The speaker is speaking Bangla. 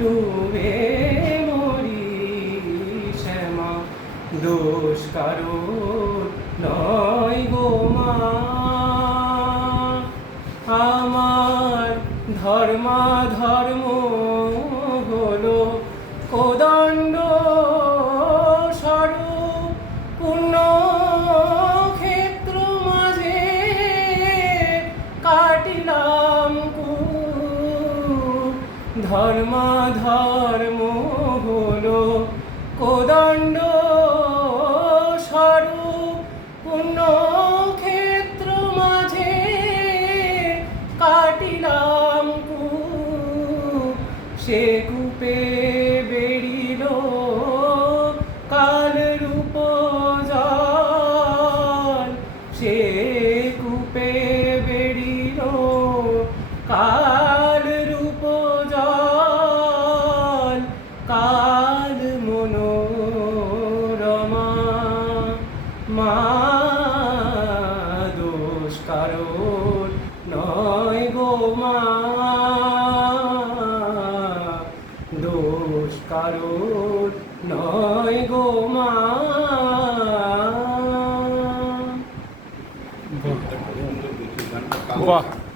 ডুবে মরি শ্যামা, দোষ কারোর নয় গো মা। আমার ধর্ম হলো কোদণ্ড স্বরূপ, পুণ্য ক্ষেত্র মাঝে কাটিলাম কূপ। ধর্ম হলো কোদণ্ড স্বরূপ, পুণ্য ক্ষেত্র মাঝে কাটিলাম কূপ। সে কূপে বেরিল কাল রূপ জল, সে কূপে বেরিল কাল রূপ জল, কাল মনোরমা। মা দোষ কারোর নয় গো মা, দোষ কারোর নয় গো মা। বাহ।